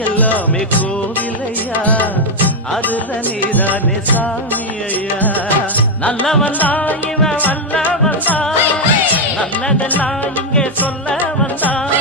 எல்லாமே கோவிலையா அதுல நீதானே சாமி ஐயா நல்லவன் தான் இவன் வல்லவன் தான் நல்லதெல்லாம் இங்கே சொல்ல வந்தான்